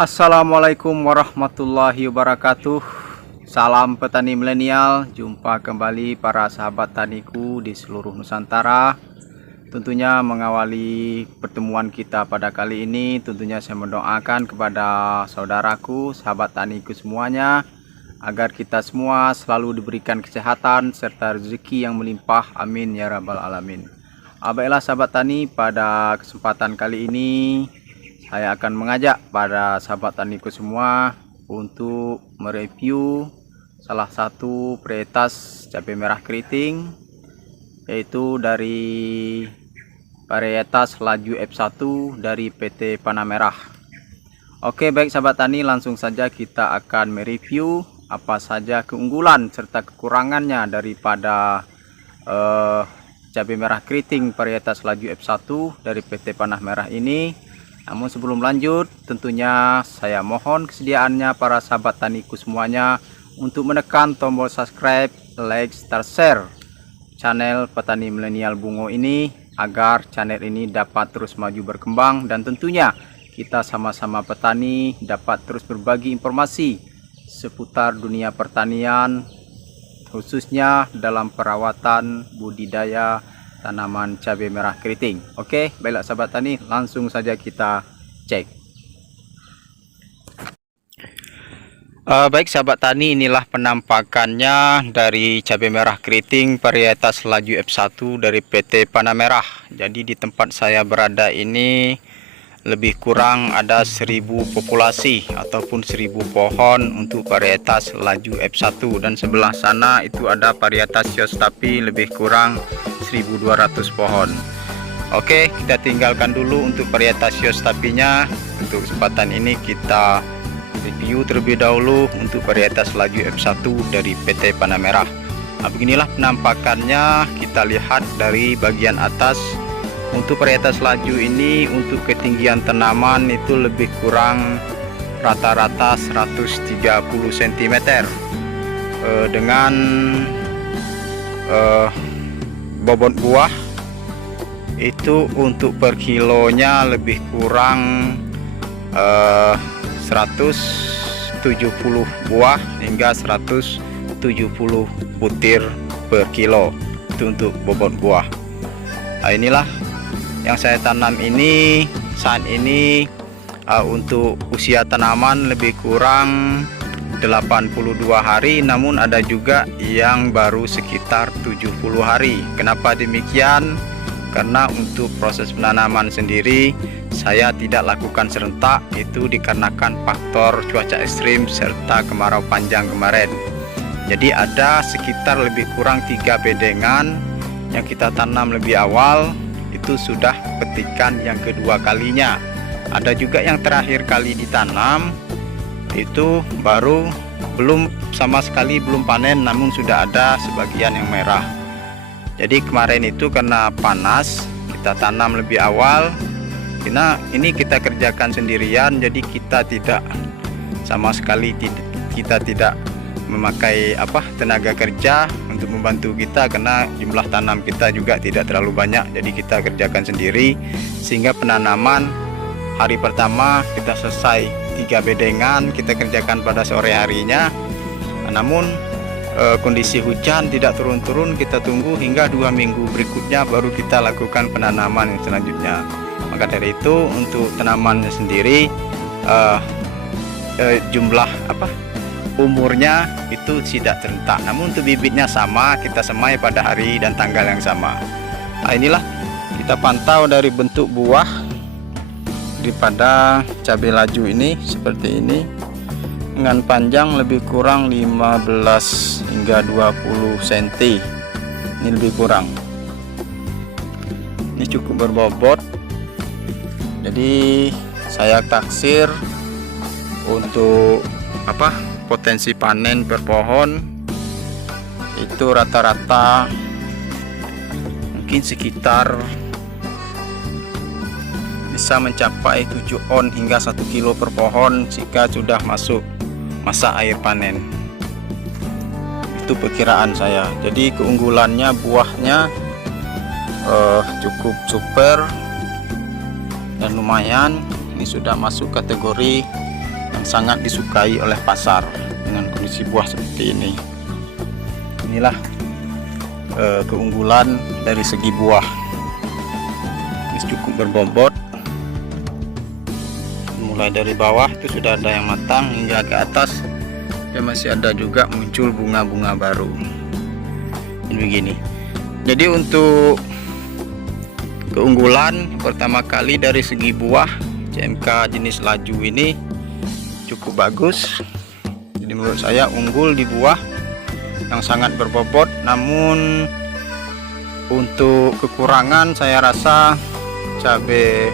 Assalamualaikum warahmatullahi wabarakatuh. Salam petani milenial. Jumpa kembali para sahabat taniku di seluruh Nusantara. Tentunya mengawali pertemuan kita pada kali ini, tentunya saya mendoakan kepada saudaraku, sahabat taniku semuanya, agar kita semua selalu diberikan kesehatan serta rezeki yang melimpah. Amin ya rabbal alamin. Baiklah sahabat tani, pada kesempatan kali ini saya akan mengajak para sahabat taniku semua untuk mereview salah satu varietas cabai merah keriting, yaitu dari varietas Laju F1 dari PT Panah Merah. Oke, baik sahabat tani, langsung saja kita akan mereview apa saja keunggulan serta kekurangannya daripada cabai merah keriting varietas Laju F1 dari PT Panah Merah ini. Namun sebelum lanjut, tentunya saya mohon kesediaannya para sahabat taniku semuanya untuk menekan tombol subscribe, like, serta share channel Petani Milenial Bungo ini, agar channel ini dapat terus maju berkembang, dan tentunya kita sama-sama petani dapat terus berbagi informasi seputar dunia pertanian, khususnya dalam perawatan budidaya tanaman cabai merah keriting. Oke, baiklah sahabat tani, langsung saja kita cek. Baik sahabat tani, inilah penampakannya dari cabai merah keriting varietas Laju F1 dari PT Panah Merah. Jadi di tempat saya berada ini lebih kurang ada 1000 populasi ataupun 1000 pohon untuk varietas Laju F1, dan sebelah sana itu ada varietas Yostapi lebih kurang 1200 pohon. Oke, kita tinggalkan dulu untuk varietas Yostapinya. Untuk kesempatan ini kita review terlebih dahulu untuk varietas Laju F1 dari PT Panah Merah. Nah, beginilah penampakannya. Kita lihat dari bagian atas. Untuk varietas Laju ini, untuk ketinggian tanaman itu lebih kurang rata-rata 130 cm, dengan bobot buah itu untuk per kilonya lebih kurang 170 buah hingga 170 butir per kilo. Itu untuk bobot buah. Nah, inilah yang saya tanam ini saat ini. Untuk usia tanaman lebih kurang 82 hari, namun ada juga yang baru sekitar 70 hari. Kenapa demikian? Karena untuk proses penanaman sendiri saya tidak lakukan serentak, itu dikarenakan faktor cuaca ekstrim serta kemarau panjang kemarin. Jadi ada sekitar lebih kurang 3 bedengan yang kita tanam lebih awal, itu sudah petikan yang kedua kalinya. Ada juga yang terakhir kali ditanam itu baru belum sama sekali belum panen, namun sudah ada sebagian yang merah. Jadi kemarin itu karena panas kita tanam lebih awal, karena ini kita kerjakan sendirian, jadi kita tidak sama sekali kita tidak memakai tenaga kerja untuk membantu kita, karena jumlah tanam kita juga tidak terlalu banyak, jadi kita kerjakan sendiri. Sehingga penanaman hari pertama kita selesai 3 bedengan, kita kerjakan pada sore harinya. Namun kondisi hujan tidak turun-turun, kita tunggu hingga 2 minggu berikutnya baru kita lakukan penanaman yang selanjutnya. Maka dari itu untuk tanamannya sendiri jumlah umurnya itu tidak serentak, namun untuk bibitnya sama, kita semai pada hari dan tanggal yang sama. Nah, inilah kita pantau dari bentuk buah daripada cabai laju ini seperti ini, dengan panjang lebih kurang 15 hingga 20 cm. Ini lebih kurang, ini cukup berbobot. Jadi saya taksir untuk potensi panen per pohon itu rata-rata mungkin sekitar bisa mencapai 7 on hingga 1 kilo per pohon jika sudah masuk masa air panen. Itu perkiraan saya. Jadi keunggulannya buahnya cukup super dan lumayan. Ini sudah masuk kategori yang sangat disukai oleh pasar dengan kondisi buah seperti ini. Inilah keunggulan dari segi buah. Ini cukup berbobot, mulai dari bawah itu sudah ada yang matang hingga ke atas ya masih ada juga muncul bunga-bunga baru. Ini begini. Jadi untuk keunggulan pertama kali dari segi buah, CMK jenis laju ini cukup bagus. Jadi menurut saya unggul di buah yang sangat berbobot. Namun untuk kekurangan saya rasa cabai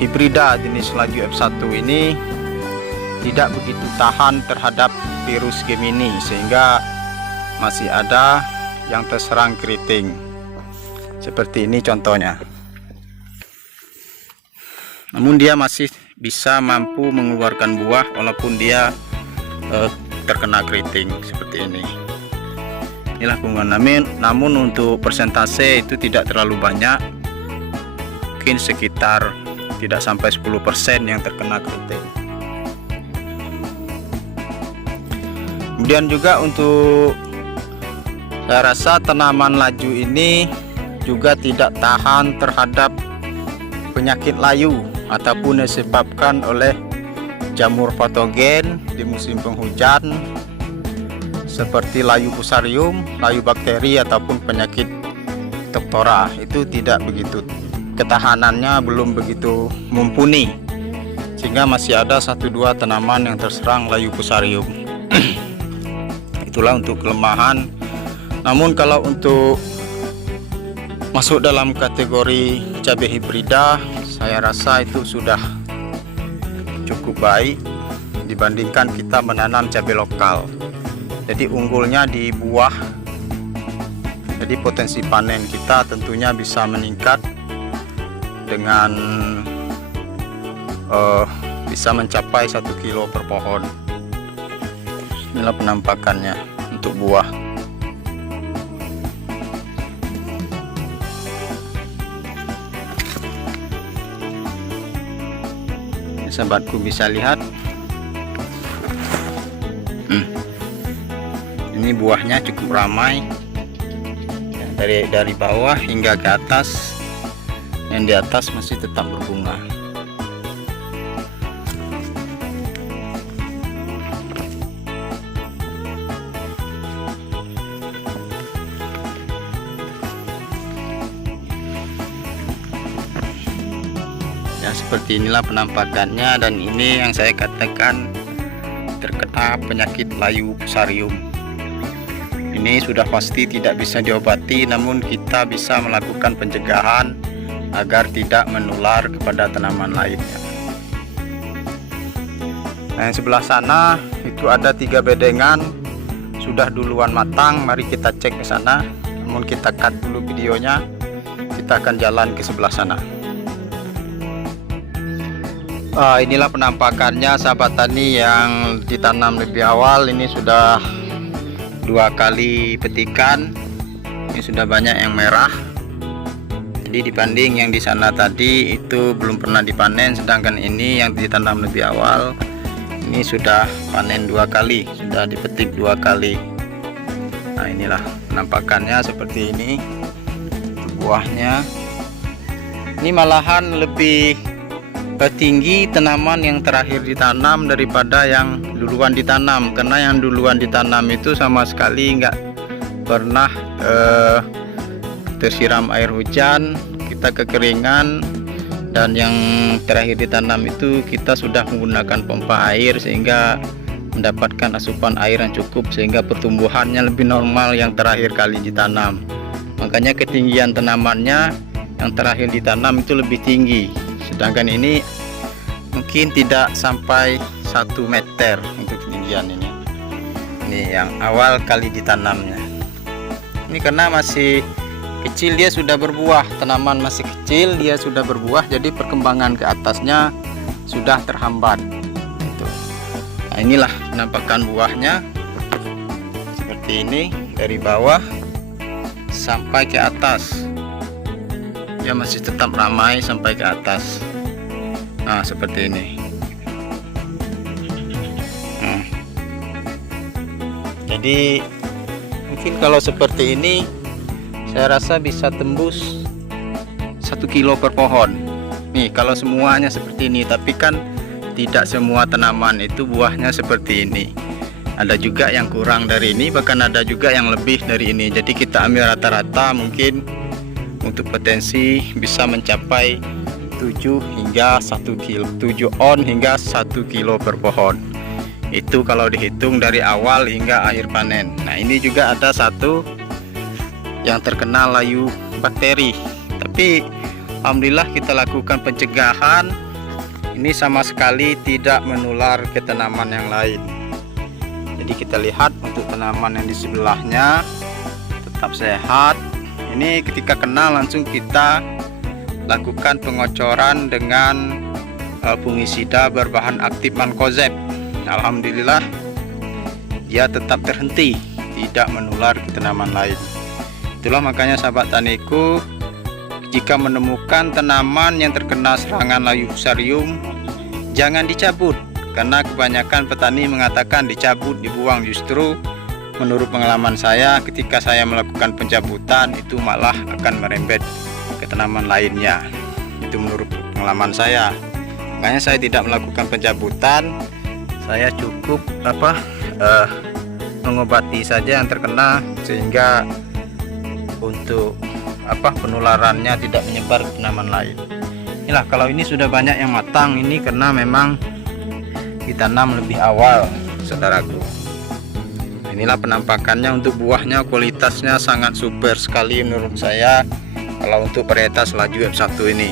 hibrida jenis laju F1 ini tidak begitu tahan terhadap virus Gemini, sehingga masih ada yang terserang keriting seperti ini contohnya. Namun dia masih bisa mampu mengeluarkan buah walaupun dia terkena keriting seperti ini. Inilah keunggulan. Namun untuk persentase itu tidak terlalu banyak, mungkin sekitar tidak sampai 10% yang terkena keriting. Kemudian juga untuk saya rasa tanaman laju ini juga tidak tahan terhadap penyakit layu ataupun disebabkan oleh jamur patogen di musim penghujan seperti layu fusarium, layu bakteri ataupun penyakit Tophora. Itu tidak begitu, ketahanannya belum begitu mumpuni, sehingga masih ada 1-2 tanaman yang terserang layu fusarium. Itulah untuk kelemahan. Namun kalau untuk masuk dalam kategori cabai hibrida, saya rasa itu sudah cukup baik dibandingkan kita menanam cabai lokal. Jadi unggulnya di buah, jadi potensi panen kita tentunya bisa meningkat dengan bisa mencapai 1 kilo per pohon. Inilah penampakannya untuk buah. Sahabatku bisa lihat, ini buahnya cukup ramai dari bawah hingga ke atas. Yang di atas masih tetap berbunga. Ya, seperti inilah penampakannya, dan ini yang saya katakan terkena penyakit layu fusarium. Ini sudah pasti tidak bisa diobati, namun kita bisa melakukan pencegahan agar tidak menular kepada tanaman lainnya. Nah, yang sebelah sana itu ada 3 bedengan sudah duluan matang. Mari kita cek ke sana. Namun kita cut dulu videonya, kita akan jalan ke sebelah sana. Inilah penampakannya sahabat tani yang ditanam lebih awal. Ini sudah 2 kali petikan. Ini sudah banyak yang merah. Jadi dibanding yang di sana tadi itu belum pernah dipanen, sedangkan ini yang ditanam lebih awal ini sudah panen 2 kali, sudah dipetik 2 kali. Nah, inilah penampakannya seperti ini. Buahnya ini malahan lebih tinggi tanaman yang terakhir ditanam daripada yang duluan ditanam, karena yang duluan ditanam itu sama sekali nggak pernah tersiram air hujan, kita kekeringan, dan yang terakhir ditanam itu kita sudah menggunakan pompa air sehingga mendapatkan asupan air yang cukup, sehingga pertumbuhannya lebih normal yang terakhir kali ditanam. Makanya ketinggian tanamannya yang terakhir ditanam itu lebih tinggi, sedangkan ini mungkin tidak sampai 1 meter untuk ketinggian ini. Ini yang awal kali ditanamnya. Ini karena masih kecil, dia sudah berbuah, tanaman masih kecil, dia sudah berbuah, jadi perkembangan ke atasnya sudah terhambat. Nah, inilah penampakan buahnya seperti ini, dari bawah sampai ke atas. Dia masih tetap ramai sampai ke atas. Nah, seperti ini. Jadi mungkin kalau seperti ini saya rasa bisa tembus 1 kilo per pohon nih kalau semuanya seperti ini. Tapi kan tidak semua tanaman itu buahnya seperti ini, ada juga yang kurang dari ini, bahkan ada juga yang lebih dari ini. Jadi kita ambil rata-rata, mungkin untuk potensi bisa mencapai 7 hingga 1 kilo, 7 on hingga 1 kilo per pohon. Itu kalau dihitung dari awal hingga akhir panen. Nah ini juga ada satu yang terkena layu bakteri, tapi alhamdulillah kita lakukan pencegahan. Ini sama sekali tidak menular ke tanaman yang lain. Jadi kita lihat untuk tanaman yang di sebelahnya tetap sehat. Ini ketika kena langsung kita lakukan pengocoran dengan fungisida berbahan aktif mancozeb. Alhamdulillah dia tetap terhenti, tidak menular ke tanaman lain. Itulah makanya sahabat taniku, jika menemukan tanaman yang terkena serangan layu fusarium, jangan dicabut, karena kebanyakan petani mengatakan dicabut, dibuang. Justru menurut pengalaman saya, ketika saya melakukan pencabutan itu malah akan merembet ke tanaman lainnya. Itu menurut pengalaman saya. Makanya saya tidak melakukan pencabutan, saya cukup mengobati saja yang terkena, sehingga untuk penularannya tidak menyebar ke tanaman lain. Inilah, kalau ini sudah banyak yang matang, ini karena memang ditanam lebih awal, saudaraku. Inilah penampakannya. Untuk buahnya kualitasnya sangat super sekali menurut saya kalau untuk varietas laju F1 ini,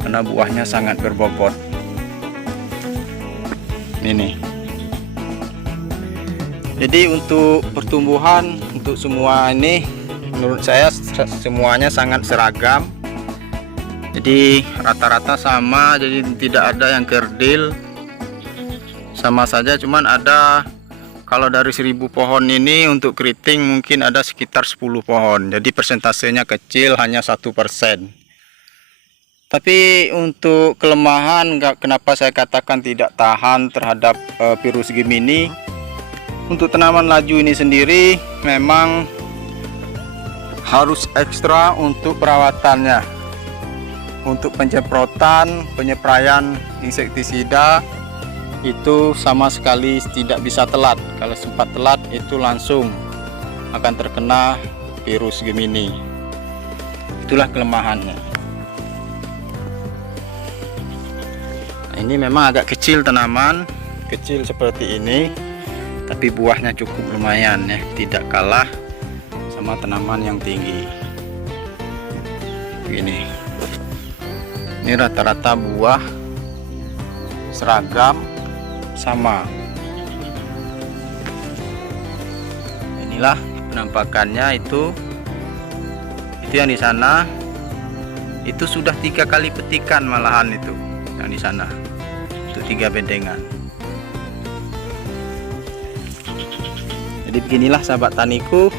karena buahnya sangat berbobot. Ini jadi untuk pertumbuhan, untuk semua ini menurut saya semuanya sangat seragam. Jadi rata-rata sama, jadi tidak ada yang kerdil, sama saja. Cuman ada, kalau dari 1000 pohon ini untuk keriting mungkin ada sekitar 10 pohon, jadi persentasenya kecil, hanya 1%. Tapi untuk kelemahan, kenapa saya katakan tidak tahan terhadap virus Gemini, untuk tanaman laju ini sendiri memang harus ekstra untuk perawatannya. Untuk penyemprotan, penyepraian insektisida itu sama sekali tidak bisa telat. Kalau sempat telat itu langsung akan terkena virus Gemini. Itulah kelemahannya. Nah, ini memang agak kecil tanaman, kecil seperti ini, tapi buahnya cukup lumayan ya, tidak kalah sama tanaman yang tinggi. Ini rata-rata buah seragam sama. Inilah penampakannya. Itu yang di sana itu sudah 3 kali petikan, malahan itu yang di sana itu 3 bedengan. Jadi beginilah sahabat taniku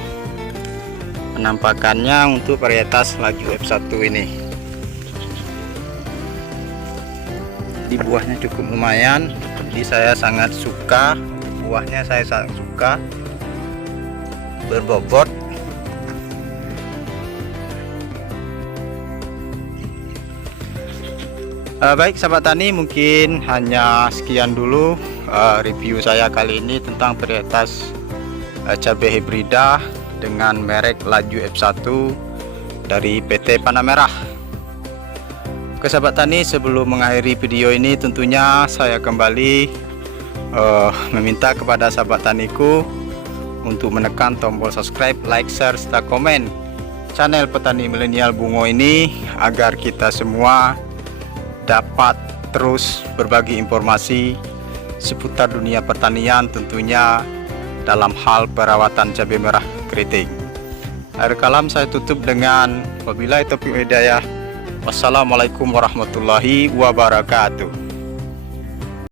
penampakannya untuk varietas laju F1 ini. Di buahnya cukup lumayan, jadi saya sangat suka buahnya, saya sangat suka, berbobot. Baik sahabat tani, mungkin hanya sekian dulu review saya kali ini tentang varietas cabai hibrida dengan merek laju F1 dari PT Panamera. Oke sahabat tani, sebelum mengakhiri video ini tentunya saya kembali meminta kepada sahabat taniku untuk menekan tombol subscribe, like, share, serta komen channel Petani Milenial Bungo ini, agar kita semua dapat terus berbagi informasi seputar dunia pertanian, tentunya dalam hal perawatan cabai merah keriting. Akhir kalam saya tutup dengan wabillahi taufiq wal hidayah. Wassalamualaikum warahmatullahi wabarakatuh.